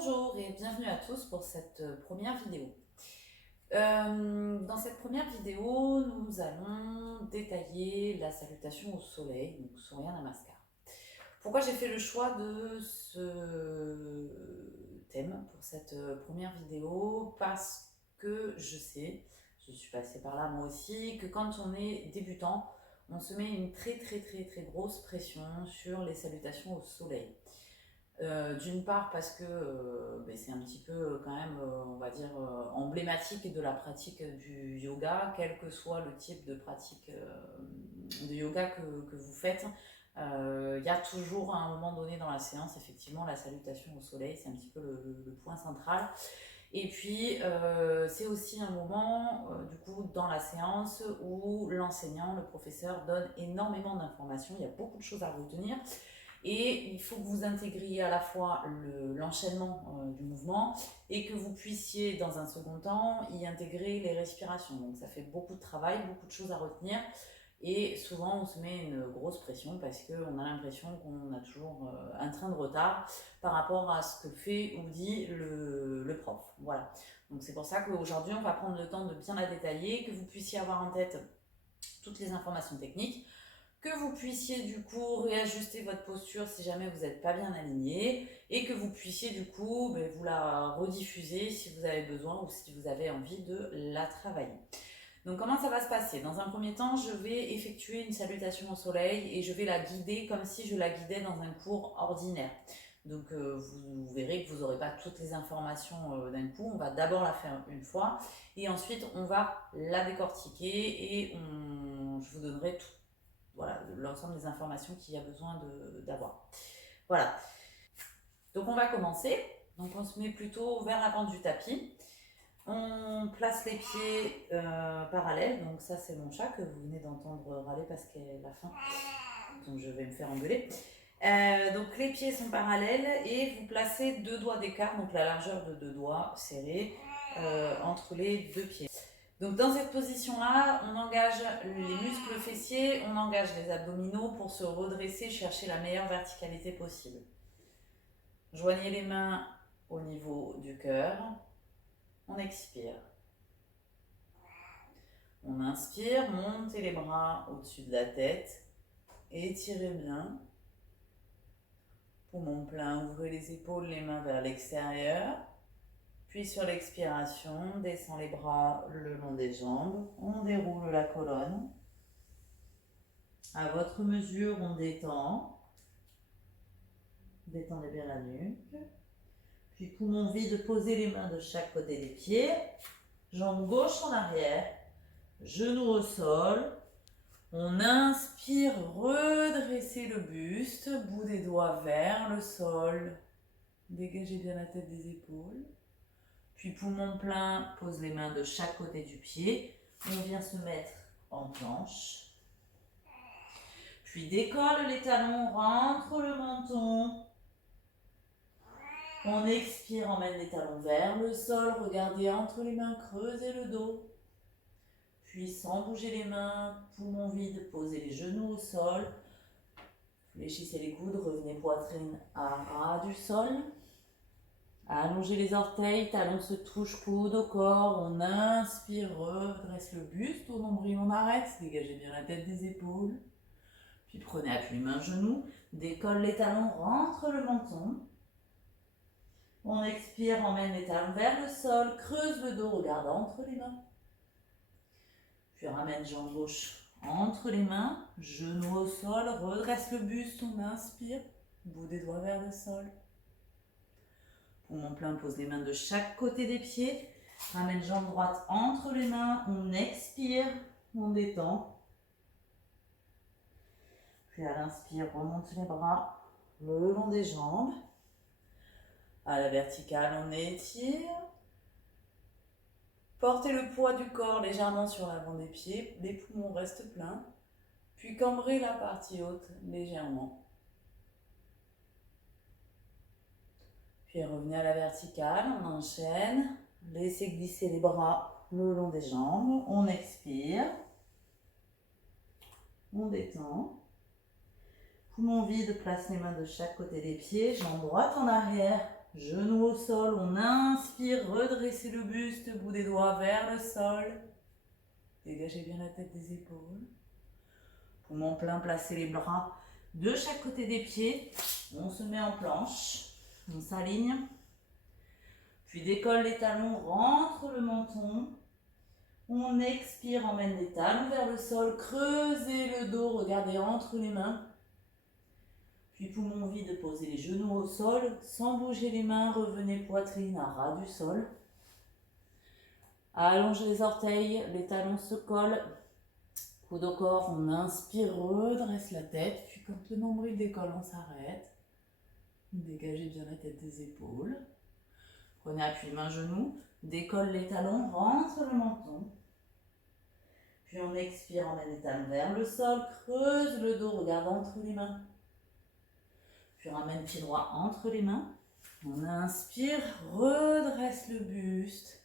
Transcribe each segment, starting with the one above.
Bonjour et bienvenue à tous pour cette première vidéo. Dans cette première vidéo, nous allons détailler la salutation au soleil, donc Surya Namaskar. Pourquoi j'ai fait le choix de ce thème pour cette première vidéo? Parce que je sais, je suis passée par là moi aussi, que quand on est débutant, on se met une très grosse pression sur les salutations au soleil. D'une part parce que c'est un petit peu quand même, on va dire, emblématique de la pratique du yoga, quel que soit le type de pratique de yoga que vous faites. Il y a toujours à un moment donné dans la séance, effectivement, la salutation au soleil, c'est un petit peu le point central. Et puis, c'est aussi un moment, du coup, dans la séance où l'enseignant, le professeur, donne énormément d'informations, il y a beaucoup de choses à retenir. Et il faut que vous intégriez à la fois l'enchaînement du mouvement et que vous puissiez, dans un second temps, y intégrer les respirations. Donc ça fait beaucoup de travail, beaucoup de choses à retenir. Et souvent, on se met une grosse pression parce qu'on a l'impression qu'on a toujours un train de retard par rapport à ce que fait ou dit le prof. Voilà. Donc c'est pour ça qu'aujourd'hui, on va prendre le temps de bien la détailler, que vous puissiez avoir en tête toutes les informations techniques, que vous puissiez du coup réajuster votre posture si jamais vous n'êtes pas bien aligné et que vous puissiez du coup vous la rediffuser si vous avez besoin ou si vous avez envie de la travailler. Donc comment ça va se passer? Dans un premier temps, je vais effectuer une salutation au soleil et je vais la guider comme si je la guidais dans un cours ordinaire. Donc vous verrez que vous n'aurez pas toutes les informations d'un coup. On va d'abord la faire une fois et ensuite on va la décortiquer et je vous donnerai tout, voilà, l'ensemble des informations qu'il y a besoin d'avoir. Voilà. Donc on va commencer. Donc on se met plutôt vers l'avant du tapis. On place les pieds parallèles. Donc ça c'est mon chat que vous venez d'entendre râler parce qu'elle a faim. Donc je vais me faire engueuler. Donc les pieds sont parallèles et vous placez 2 doigts d'écart, donc la largeur de 2 doigts serrés entre les 2 pieds. Donc dans cette position-là, on engage les muscles fessiers, on engage les abdominaux pour se redresser, chercher la meilleure verticalité possible. Joignez les mains au niveau du cœur. On expire. On inspire, montez les bras au-dessus de la tête. Étirez bien. Poumon plein, ouvrez les épaules, les mains vers l'extérieur. Puis sur l'expiration, descend les bras le long des jambes. On déroule la colonne. À votre mesure, on détend. Détendez bien la nuque. Puis poumon vide, posez les mains de chaque côté des pieds. Jambe gauche en arrière. Genoux au sol. On inspire, redressez le buste. Bout des doigts vers le sol. Dégagez bien la tête des épaules. Puis poumon plein, pose les mains de chaque côté du pied. On vient se mettre en planche. Puis décolle les talons, rentre le menton. On expire, emmène les talons vers le sol. Regardez entre les mains, creusez le dos. Puis sans bouger les mains, poumon vide, posez les genoux au sol. Fléchissez les coudes, revenez poitrine à ras du sol. Allongez les orteils, talons se touchent, coude au corps. On inspire, redresse le buste, au nombril on arrête. Dégagez bien la tête des épaules. Puis prenez appui main genou, décolle les talons, rentre le menton. On expire, emmène les talons vers le sol, creuse le dos, regarde entre les mains. Puis ramène jambe gauche entre les mains, genou au sol, redresse le buste, on inspire, bout des doigts vers le sol. Poumon plein, pose les mains de chaque côté des pieds. Ramène jambe droite entre les mains, on expire, on détend. Puis à l'inspire, remonte les bras le long des jambes. À la verticale, on étire. Portez le poids du corps légèrement sur l'avant des pieds. Les poumons restent pleins. Puis cambrez la partie haute légèrement. Puis revenez à la verticale, on enchaîne. Laissez glisser les bras le long des jambes. On expire. On détend. Poumon vide, place les mains de chaque côté des pieds. Jambe droite en arrière. Genoux au sol, on inspire, redressez le buste, bout des doigts vers le sol. Dégagez bien la tête des épaules. Poumon plein, placez les bras de chaque côté des pieds. On se met en planche, on s'aligne. Puis décolle les talons, rentre le menton. On expire, emmène les talons vers le sol, creusez le dos, regardez entre les mains. Puis poumon vide, posez les genoux au sol, sans bouger les mains, revenez poitrine à ras du sol. Allongez les orteils, les talons se collent. Coude au corps, on inspire, redresse la tête. Puis quand le nombril décolle, on s'arrête. Dégagez bien la tête des épaules. Prenez appui main-genou, décolle les talons, rentre le menton. Puis on expire, emmène les talons vers le sol, creuse le dos, regarde entre les mains. Puis ramène pied droit entre les mains. On inspire, redresse le buste.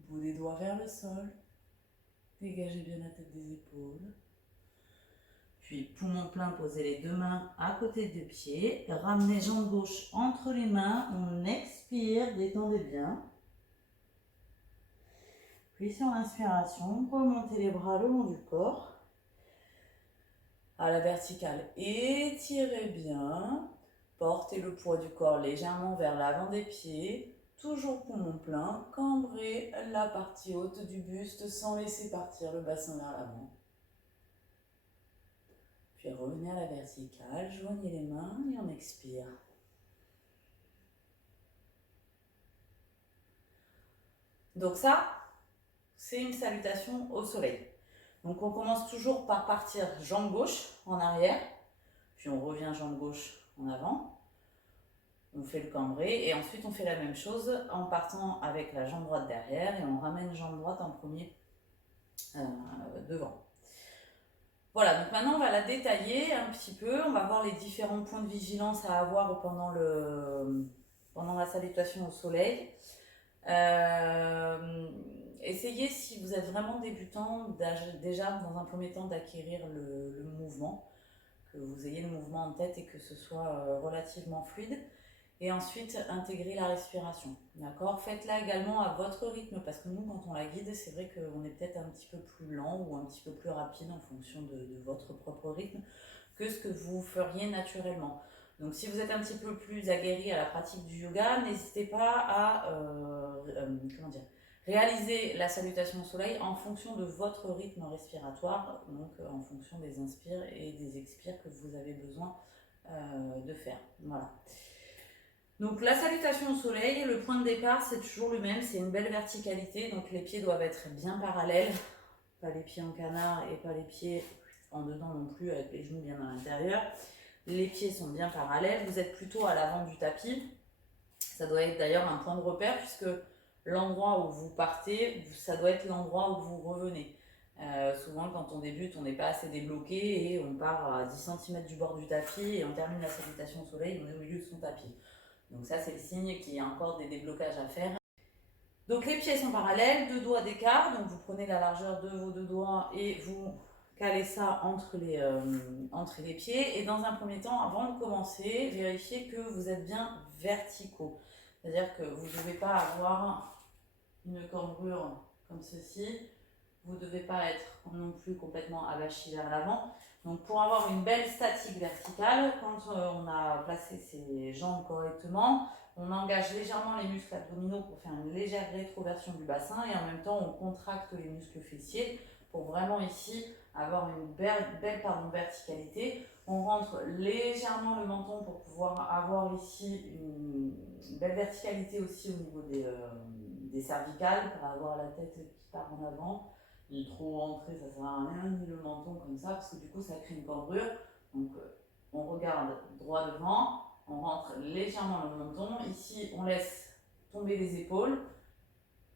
Bout des doigts vers le sol. Dégagez bien la tête des épaules. Puis poumon plein, posez les deux mains à côté des pieds. Ramenez jambe gauche entre les mains. On expire, détendez bien. Puis sur l'inspiration, remontez les bras le long du corps. À la verticale, étirez bien. Portez le poids du corps légèrement vers l'avant des pieds. Toujours poumon plein. Cambrez la partie haute du buste sans laisser partir le bassin vers l'avant. Puis revenez à la verticale, joignez les mains et on expire. Donc ça, c'est une salutation au soleil. Donc on commence toujours par partir jambe gauche en arrière, puis on revient jambe gauche en avant. On fait le cambré et ensuite on fait la même chose en partant avec la jambe droite derrière et on ramène jambe droite en premier devant. Voilà, donc maintenant on va la détailler un petit peu, on va voir les différents points de vigilance à avoir pendant la salutation au soleil. Essayez, si vous êtes vraiment débutant, déjà dans un premier temps d'acquérir le mouvement, que vous ayez le mouvement en tête et que ce soit relativement fluide. Et ensuite, intégrer la respiration, d'accord? Faites-la également à votre rythme, parce que nous, quand on la guide, c'est vrai qu'on est peut-être un petit peu plus lent ou un petit peu plus rapide en fonction de votre propre rythme que ce que vous feriez naturellement. Donc si vous êtes un petit peu plus aguerri à la pratique du yoga, n'hésitez pas à réaliser la salutation au soleil en fonction de votre rythme respiratoire, donc en fonction des inspires et des expires que vous avez besoin de faire. Voilà. Donc la salutation au soleil, le point de départ c'est toujours le même, c'est une belle verticalité, donc les pieds doivent être bien parallèles, pas les pieds en canard et pas les pieds en dedans non plus avec les genoux bien à l'intérieur. Les pieds sont bien parallèles, vous êtes plutôt à l'avant du tapis, ça doit être d'ailleurs un point de repère puisque l'endroit où vous partez, ça doit être l'endroit où vous revenez. Souvent quand on débute on n'est pas assez débloqué et on part à 10 cm du bord du tapis et on termine la salutation au soleil, on est au milieu de son tapis. Donc ça, c'est le signe qu'il y a encore des déblocages à faire. Donc les pieds sont parallèles, 2 doigts d'écart. Donc vous prenez la largeur de vos 2 doigts et vous calez ça entre les pieds. Et dans un premier temps, avant de commencer, vérifiez que vous êtes bien verticaux. C'est-à-dire que vous ne devez pas avoir une cambrure comme ceci. Vous ne devez pas être non plus complètement avachi vers l'avant. Donc pour avoir une belle statique verticale, quand on a placé ses jambes correctement, on engage légèrement les muscles abdominaux pour faire une légère rétroversion du bassin et en même temps on contracte les muscles fessiers pour vraiment ici avoir une belle verticalité. On rentre légèrement le menton pour pouvoir avoir ici une belle verticalité aussi au niveau des cervicales, pour avoir la tête qui part en avant. Ni trop ancré, ça sert à rien, ni le menton comme ça, parce que du coup ça crée une cambrure. Donc on regarde droit devant, on rentre légèrement le menton. Ici on laisse tomber les épaules.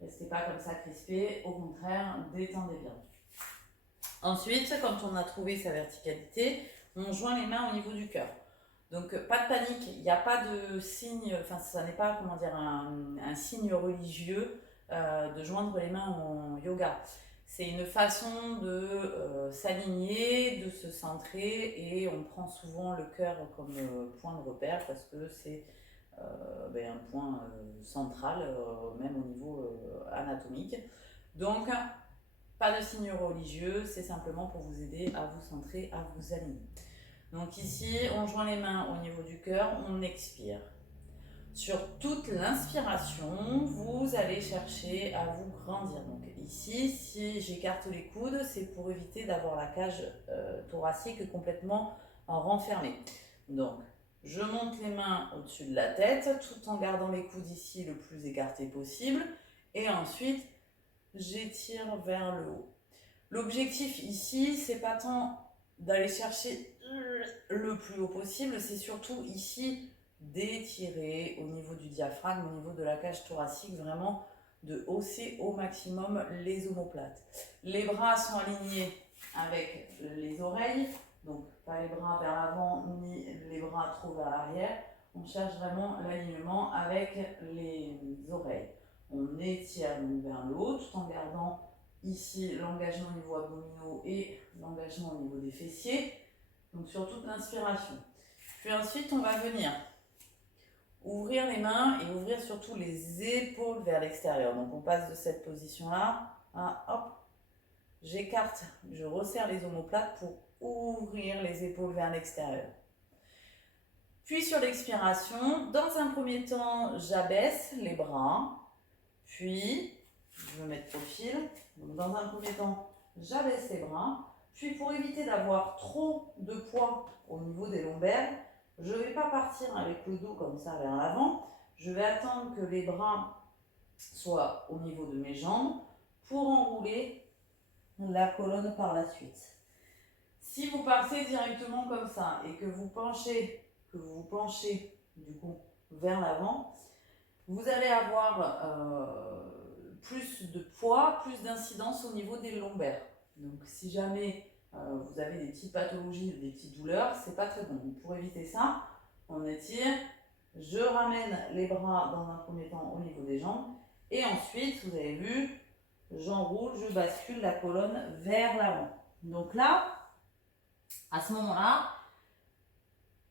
Restez pas comme ça crispé, au contraire, détendez bien. Ensuite, quand on a trouvé sa verticalité, on joint les mains au niveau du cœur. Donc pas de panique, il n'y a pas de signe, enfin ça n'est pas un signe religieux de joindre les mains en yoga. C'est une façon de s'aligner, de se centrer et on prend souvent le cœur comme point de repère parce que c'est un point central, même au niveau anatomique. Donc, pas de signes religieux, c'est simplement pour vous aider à vous centrer, à vous aligner. Donc ici, on joint les mains au niveau du cœur, on expire. Sur toute l'inspiration, vous allez chercher à vous grandir. Donc ici, si j'écarte les coudes, c'est pour éviter d'avoir la cage thoracique complètement renfermée. Donc, je monte les mains au-dessus de la tête, tout en gardant les coudes ici le plus écartés possible. Et ensuite, j'étire vers le haut. L'objectif ici, c'est pas tant d'aller chercher le plus haut possible, c'est surtout ici d'étirer au niveau du diaphragme, au niveau de la cage thoracique, vraiment de hausser au maximum les omoplates. Les bras sont alignés avec les oreilles, donc pas les bras vers l'avant ni les bras trop vers l'arrière. On cherche vraiment l'alignement avec les oreilles. On étire vers le haut tout en gardant ici l'engagement au niveau abdominaux et l'engagement au niveau des fessiers. Donc sur toute l'inspiration. Puis ensuite, on va venir ouvrir les mains et ouvrir surtout les épaules vers l'extérieur. Donc on passe de cette position-là à hop, j'écarte, je resserre les omoplates pour ouvrir les épaules vers l'extérieur. Puis sur l'expiration, dans un premier temps, j'abaisse les bras, puis je me mets de profil. Donc dans un premier temps, j'abaisse les bras. Puis pour éviter d'avoir trop de poids au niveau des lombaires, je ne vais pas partir avec le dos comme ça vers l'avant. Je vais attendre que les bras soient au niveau de mes jambes pour enrouler la colonne par la suite. Si vous partez directement comme ça et que vous penchez du coup vers l'avant, vous allez avoir plus de poids, plus d'incidence au niveau des lombaires. Donc si jamais vous avez des petites pathologies, des petites douleurs, c'est pas très bon. Donc, pour éviter ça, on étire, je ramène les bras dans un premier temps au niveau des jambes et ensuite, vous avez vu, j'enroule, je bascule la colonne vers l'avant. Donc là, à ce moment-là,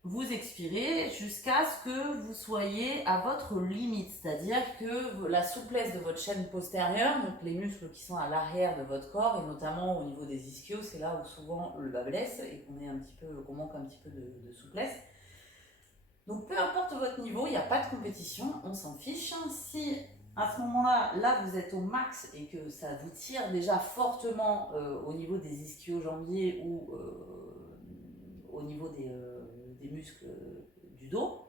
vous expirez jusqu'à ce que vous soyez à votre limite, c'est-à-dire que la souplesse de votre chaîne postérieure, donc les muscles qui sont à l'arrière de votre corps, et notamment au niveau des ischios, c'est là où souvent le bas blesse et qu'on manque un petit peu de souplesse. Donc peu importe votre niveau, il n'y a pas de compétition, on s'en fiche. Si à ce moment-là, vous êtes au max et que ça vous tire déjà fortement au niveau des ischio-jambiers ou au niveau des muscles du dos,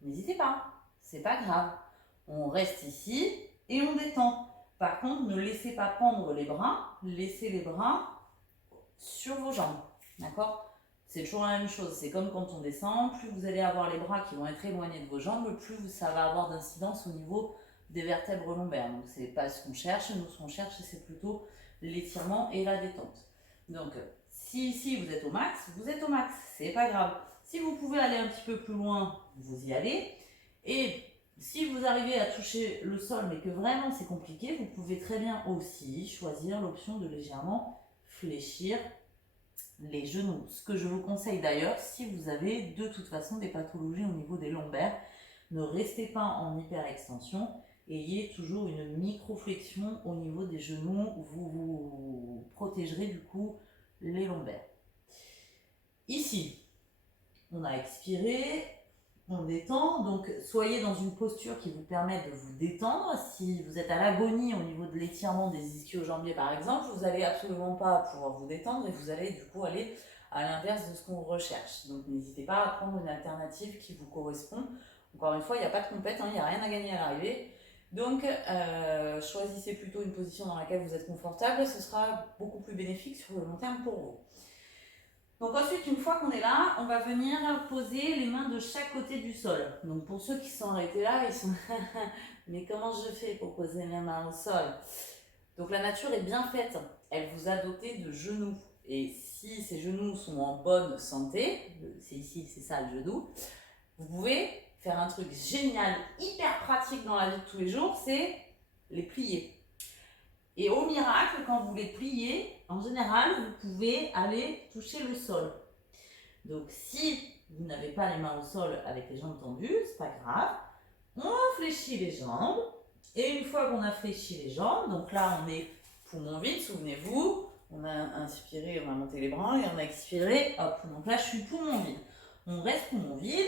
n'hésitez pas, c'est pas grave. On reste ici et on détend. Par contre, ne laissez pas pendre les bras, laissez les bras sur vos jambes, d'accord? C'est toujours la même chose, c'est comme quand on descend, plus vous allez avoir les bras qui vont être éloignés de vos jambes, plus ça va avoir d'incidence au niveau des vertèbres lombaires. Donc c'est pas ce qu'on cherche, nous ce qu'on cherche c'est plutôt l'étirement et la détente. Donc si ici vous êtes au max, c'est pas grave. Si vous pouvez aller un petit peu plus loin, vous y allez. Et si vous arrivez à toucher le sol mais que vraiment c'est compliqué, vous pouvez très bien aussi choisir l'option de légèrement fléchir les genoux. Ce que je vous conseille d'ailleurs, si vous avez de toute façon des pathologies au niveau des lombaires, ne restez pas en hyperextension, ayez toujours une micro-flexion au niveau des genoux, vous protégerez du coup les lombaires. Ici, on a expiré, on détend, donc soyez dans une posture qui vous permet de vous détendre. Si vous êtes à l'agonie au niveau de l'étirement des ischio-jambiers par exemple, vous n'allez absolument pas pouvoir vous détendre et vous allez du coup aller à l'inverse de ce qu'on recherche. Donc n'hésitez pas à prendre une alternative qui vous correspond. Encore une fois, il n'y a pas de compète, il n'y a rien à gagner à l'arrivée. Donc choisissez plutôt une position dans laquelle vous êtes confortable, ce sera beaucoup plus bénéfique sur le long terme pour vous. Donc ensuite, une fois qu'on est là, on va venir poser les mains de chaque côté du sol. Donc pour ceux qui sont arrêtés là, ils sont mais comment je fais pour poser mes mains au sol? Donc la nature est bien faite, elle vous a doté de genoux. Et si ces genoux sont en bonne santé, c'est ici, c'est ça le genou, vous pouvez faire un truc génial, hyper pratique dans la vie de tous les jours, c'est les plier. Et au miracle, quand vous les pliez, en général, vous pouvez aller toucher le sol. Donc si vous n'avez pas les mains au sol avec les jambes tendues, c'est pas grave. On fléchit les jambes. Et une fois qu'on a fléchi les jambes, donc là on est poumon vide, souvenez-vous. On a inspiré, on a monté les bras et on a expiré, hop. Donc là je suis poumon vide. On reste poumon vide.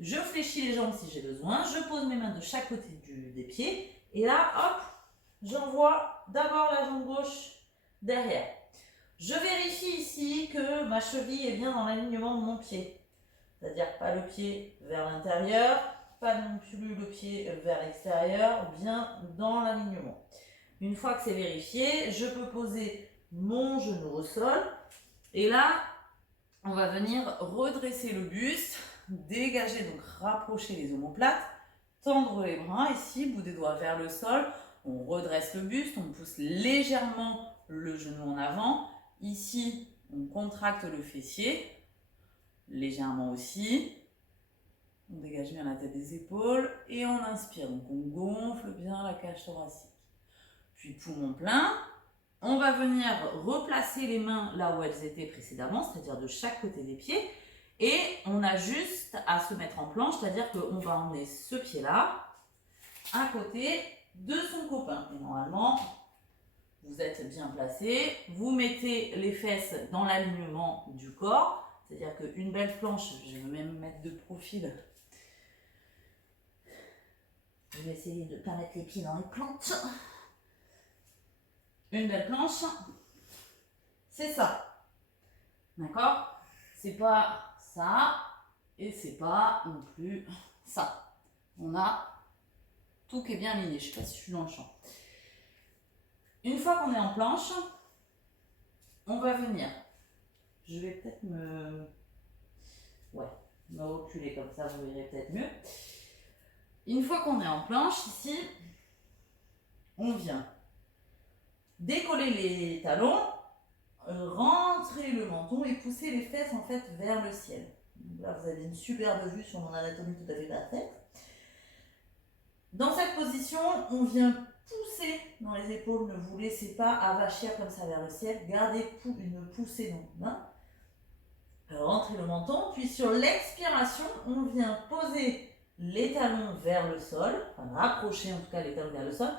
Je fléchis les jambes si j'ai besoin. Je pose mes mains de chaque côté des pieds. Et là, hop, j'envoie d'abord la jambe gauche derrière. Je vérifie ici que ma cheville est bien dans l'alignement de mon pied. C'est-à-dire pas le pied vers l'intérieur, pas non plus le pied vers l'extérieur, bien dans l'alignement. Une fois que c'est vérifié, je peux poser mon genou au sol. Et là, on va venir redresser le buste, dégager, donc rapprocher les omoplates, tendre les bras ici, bout des doigts vers le sol. On redresse le buste, on pousse légèrement le genou en avant. Ici, on contracte le fessier, légèrement aussi. On dégage bien la tête des épaules et on inspire. Donc on gonfle bien la cage thoracique. Puis poumon plein. On va venir replacer les mains là où elles étaient précédemment, c'est-à-dire de chaque côté des pieds. Et on a juste à se mettre en planche, c'est-à-dire qu'on va emmener ce pied-là à côté de son copain. Et normalement, vous êtes bien placé. Vous mettez les fesses dans l'alignement du corps, c'est-à-dire qu'une belle planche, je vais même mettre de profil. Je vais essayer de ne pas mettre les pieds dans les plantes. Une belle planche, c'est ça. D'accord? C'est pas ça et c'est pas non plus ça. On a tout qui est bien aligné. Je sais pas si je suis dans le champ. Une fois qu'on est en planche, on va venir. Je vais peut-être me reculer comme ça, vous verrez peut-être mieux. Une fois qu'on est en planche, ici, on vient décoller les talons, rentrer le menton et pousser les fesses en fait vers le ciel. Donc là, vous avez une superbe vue sur mon anatomie tout à fait parfaite. Dans cette position, on vient pousser dans les épaules, ne vous laissez pas avachir comme ça vers le ciel, gardez une poussée dans les mains, rentrez le menton, puis sur l'expiration, on vient poser les talons vers le sol, enfin rapprocher en tout cas les talons vers le sol,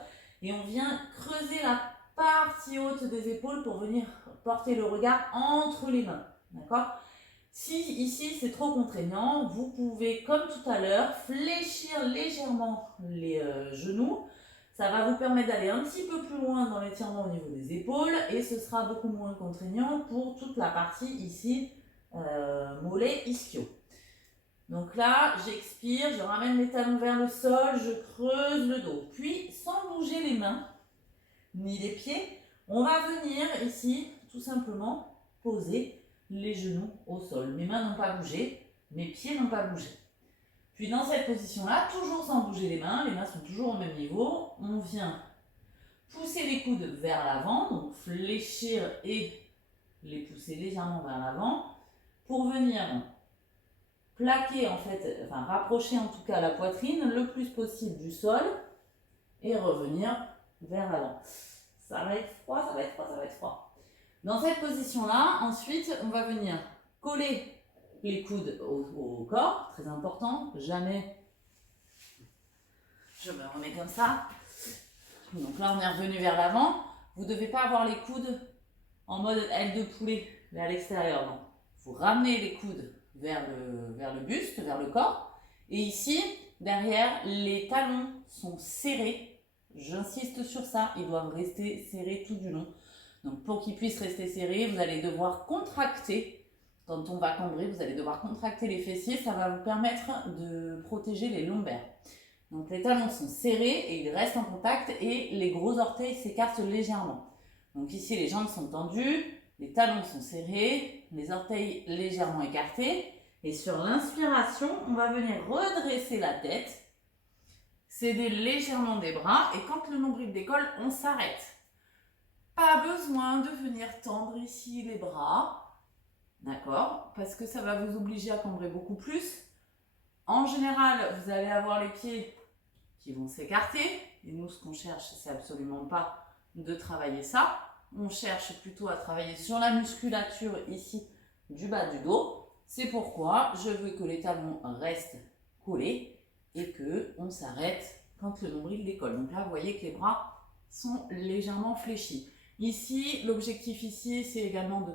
et on vient creuser la partie haute des épaules pour venir porter le regard entre les mains, d'accord? Si ici c'est trop contraignant, vous pouvez, comme tout à l'heure, fléchir légèrement les genoux. Ça va vous permettre d'aller un petit peu plus loin dans l'étirement au niveau des épaules et ce sera beaucoup moins contraignant pour toute la partie ici, mollet ischio. Donc là, j'expire, je ramène les talons vers le sol, je creuse le dos. Puis, sans bouger les mains, ni les pieds, on va venir ici, tout simplement, poser les genoux au sol. Mes mains n'ont pas bougé, mes pieds n'ont pas bougé. Puis dans cette position-là, toujours sans bouger les mains sont toujours au même niveau, on vient pousser les coudes vers l'avant, donc fléchir et les pousser légèrement vers l'avant, pour venir plaquer en fait, enfin rapprocher en tout cas la poitrine le plus possible du sol et revenir vers l'avant. Ça va être froid, ça va être froid, ça va être froid. Dans cette position-là, ensuite, on va venir coller les coudes au corps, très important, jamais je me remets comme ça. Donc là, on est revenu vers l'avant. Vous ne devez pas avoir les coudes en mode aile de poulet vers l'extérieur, non. Vous ramenez les coudes vers le buste, vers le corps. Et ici, derrière, les talons sont serrés. J'insiste sur ça, ils doivent rester serrés tout du long. Donc pour qu'ils puissent rester serrés, vous allez devoir contracter. Quand on va cambrer, vous allez devoir contracter les fessiers. Ça va vous permettre de protéger les lombaires. Donc les talons sont serrés et ils restent en contact et les gros orteils s'écartent légèrement. Donc ici, les jambes sont tendues, les talons sont serrés, les orteils légèrement écartés. Et sur l'inspiration, on va venir redresser la tête, céder légèrement des bras et quand le nombril décolle, on s'arrête. Pas besoin de venir tendre ici les bras, d'accord? Parce que ça va vous obliger à cambrer beaucoup plus. En général, vous allez avoir les pieds qui vont s'écarter. Et nous, ce qu'on cherche, c'est absolument pas de travailler ça. On cherche plutôt à travailler sur la musculature ici du bas du dos. C'est pourquoi je veux que les talons restent collés et qu'on s'arrête quand le nombril décolle. Donc là, vous voyez que les bras sont légèrement fléchis. Ici, l'objectif ici, c'est également de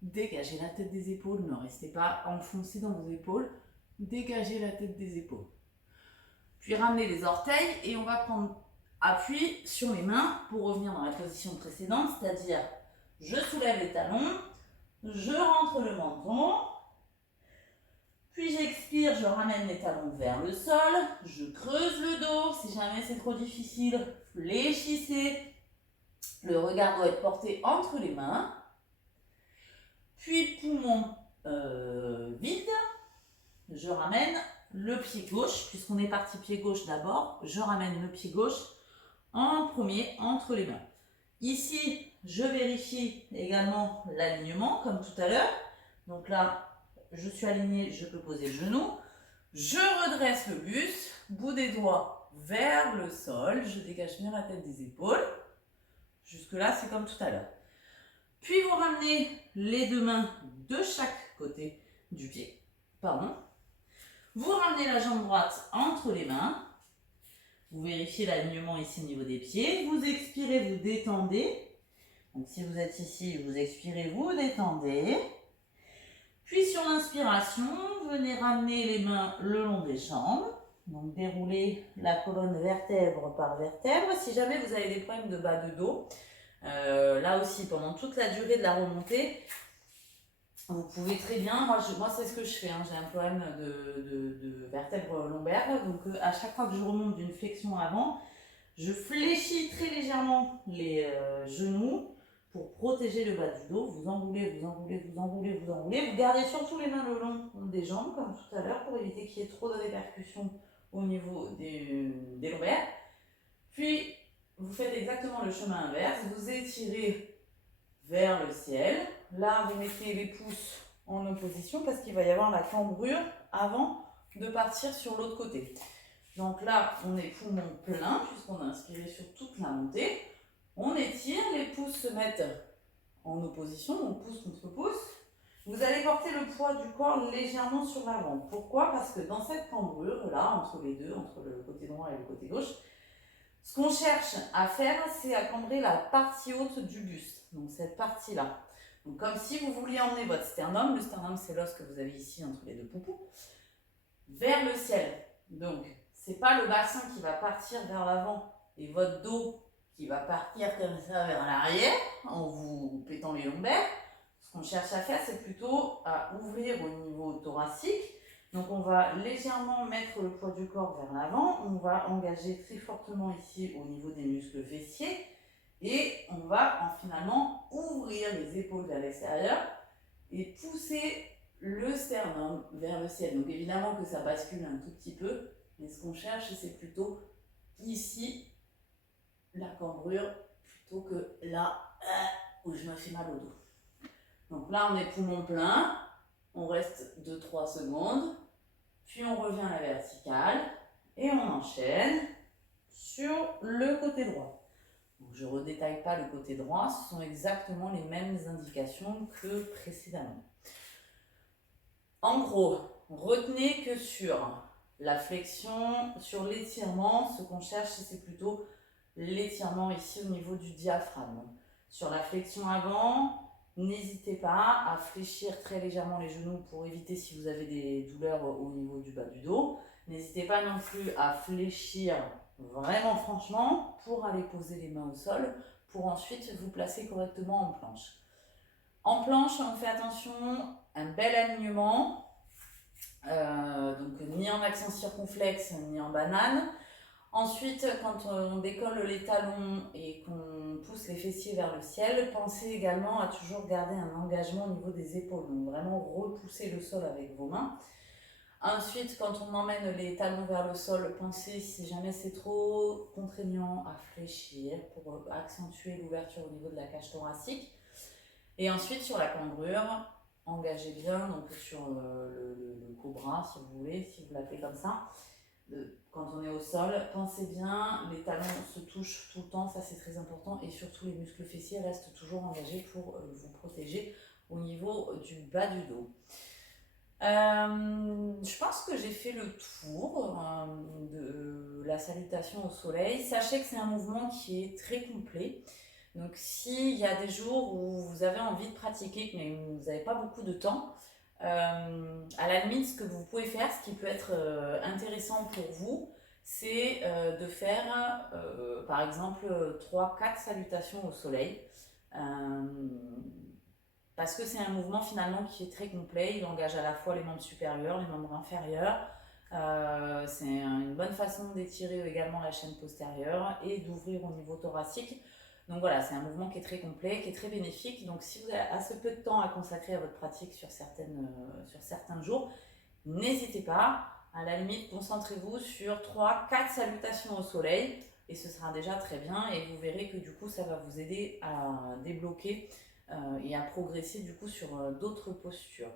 dégager la tête des épaules. Ne restez pas enfoncé dans vos épaules. Dégagez la tête des épaules. Puis ramenez les orteils et on va prendre appui sur les mains pour revenir dans la position précédente, c'est-à-dire je soulève les talons, je rentre le menton, puis j'expire, je ramène les talons vers le sol, je creuse le dos, si jamais c'est trop difficile, fléchissez, le regard doit être porté entre les mains, puis poumon vide, je ramène le pied gauche, puisqu'on est parti pied gauche d'abord, je ramène le pied gauche en premier entre les mains. Ici, je vérifie également l'alignement, comme tout à l'heure. Donc là, je suis alignée, je peux poser le genou. Je redresse le buste, bout des doigts vers le sol. Je dégage bien la tête des épaules. Jusque-là, c'est comme tout à l'heure. Puis, vous ramenez les deux mains de chaque côté du pied. Pardon. Vous ramenez la jambe droite entre les mains. Vous vérifiez l'alignement ici au niveau des pieds. Vous expirez, vous détendez. Donc si vous êtes ici, vous expirez, vous détendez. Puis sur l'inspiration, venez ramener les mains le long des jambes. Donc déroulez la colonne vertèbre par vertèbre. Si jamais vous avez des problèmes de bas de dos, là aussi pendant toute la durée de la remontée, vous pouvez très bien, moi c'est ce que je fais, hein, j'ai un problème de vertèbre lombaire, donc à chaque fois que je remonte d'une flexion avant, je fléchis très légèrement les genoux pour protéger le bas du dos. Vous enroulez, vous enroulez, vous enroulez, vous enroulez. Vous gardez surtout les mains le long des jambes, comme tout à l'heure, pour éviter qu'il y ait trop de répercussions au niveau des lombaires. Puis, vous faites exactement le chemin inverse. Vous étirez vers le ciel. Là, vous mettez les pouces en opposition parce qu'il va y avoir la cambrure avant de partir sur l'autre côté. Donc là, on est poumon plein puisqu'on a inspiré sur toute la montée. On étire, les pouces se mettent en opposition, donc pouce contre pouce. Vous allez porter le poids du corps légèrement sur l'avant. Pourquoi? Parce que dans cette cambrure, là, entre les deux, entre le côté droit et le côté gauche, ce qu'on cherche à faire, c'est à cambrer la partie haute du buste, donc cette partie-là. Donc comme si vous vouliez emmener votre sternum, le sternum c'est l'os que vous avez ici entre les deux poupous, vers le ciel. Donc c'est pas le bassin qui va partir vers l'avant et votre dos qui va partir comme ça vers l'arrière en vous pétant les lombaires. Ce qu'on cherche à faire, c'est plutôt à ouvrir au niveau thoracique. Donc on va légèrement mettre le poids du corps vers l'avant, on va engager très fortement ici au niveau des muscles fessiers et on va finalement ouvrir les épaules vers l'extérieur et pousser le sternum vers le ciel. Donc évidemment que ça bascule un tout petit peu, mais ce qu'on cherche c'est plutôt ici la cambrure plutôt que là où je me fais mal au dos. Donc là on est poumon plein, on reste 2-3 secondes. Puis on revient à la verticale et on enchaîne sur le côté droit. Donc je ne redétaille pas le côté droit, ce sont exactement les mêmes indications que précédemment. En gros, retenez que sur la flexion, sur l'étirement, ce qu'on cherche c'est plutôt l'étirement ici au niveau du diaphragme. Sur la flexion avant, n'hésitez pas à fléchir très légèrement les genoux pour éviter si vous avez des douleurs au niveau du bas du dos. N'hésitez pas non plus à fléchir vraiment franchement pour aller poser les mains au sol pour ensuite vous placer correctement en planche. En planche, on fait attention, un bel alignement, donc ni en accent circonflexe ni en banane. Ensuite, quand on décolle les talons et qu'on pousse les fessiers vers le ciel, pensez également à toujours garder un engagement au niveau des épaules. Donc vraiment repousser le sol avec vos mains. Ensuite, quand on emmène les talons vers le sol, pensez, si jamais c'est trop contraignant, à fléchir pour accentuer l'ouverture au niveau de la cage thoracique. Et ensuite, sur la cambrure, engagez bien, donc sur le cobra, si vous voulez, si vous l'appelez comme ça. Quand on est au sol, pensez bien, les talons se touchent tout le temps, ça c'est très important, et surtout les muscles fessiers restent toujours engagés pour vous protéger au niveau du bas du dos. Je pense que j'ai fait le tour de la salutation au soleil. Sachez que c'est un mouvement qui est très complet. Donc s'il y a des jours où vous avez envie de pratiquer mais vous n'avez pas beaucoup de temps, à la limite ce que vous pouvez faire, ce qui peut être intéressant pour vous, c'est de faire par exemple 3-4 salutations au soleil. Euh, Parce que c'est un mouvement finalement qui est très complet, il engage à la fois les membres supérieurs, les membres inférieurs. C'est une bonne façon d'étirer également la chaîne postérieure et d'ouvrir au niveau thoracique. Donc voilà, c'est un mouvement qui est très complet, qui est très bénéfique. Donc si vous avez assez peu de temps à consacrer à votre pratique sur certains jours, n'hésitez pas. À la limite, concentrez-vous sur 3-4 salutations au soleil et ce sera déjà très bien et vous verrez que du coup ça va vous aider à débloquer et à progresser du coup sur d'autres postures.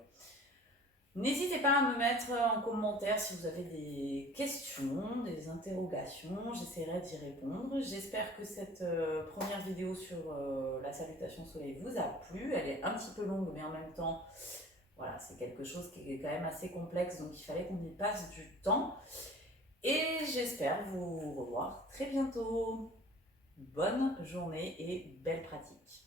N'hésitez pas à me mettre en commentaire si vous avez des questions, des interrogations, j'essaierai d'y répondre. J'espère que cette première vidéo sur la salutation au soleil vous a plu. Elle est un petit peu longue mais en même temps, voilà, c'est quelque chose qui est quand même assez complexe donc il fallait qu'on y passe du temps. Et j'espère vous revoir très bientôt. Bonne journée et belle pratique.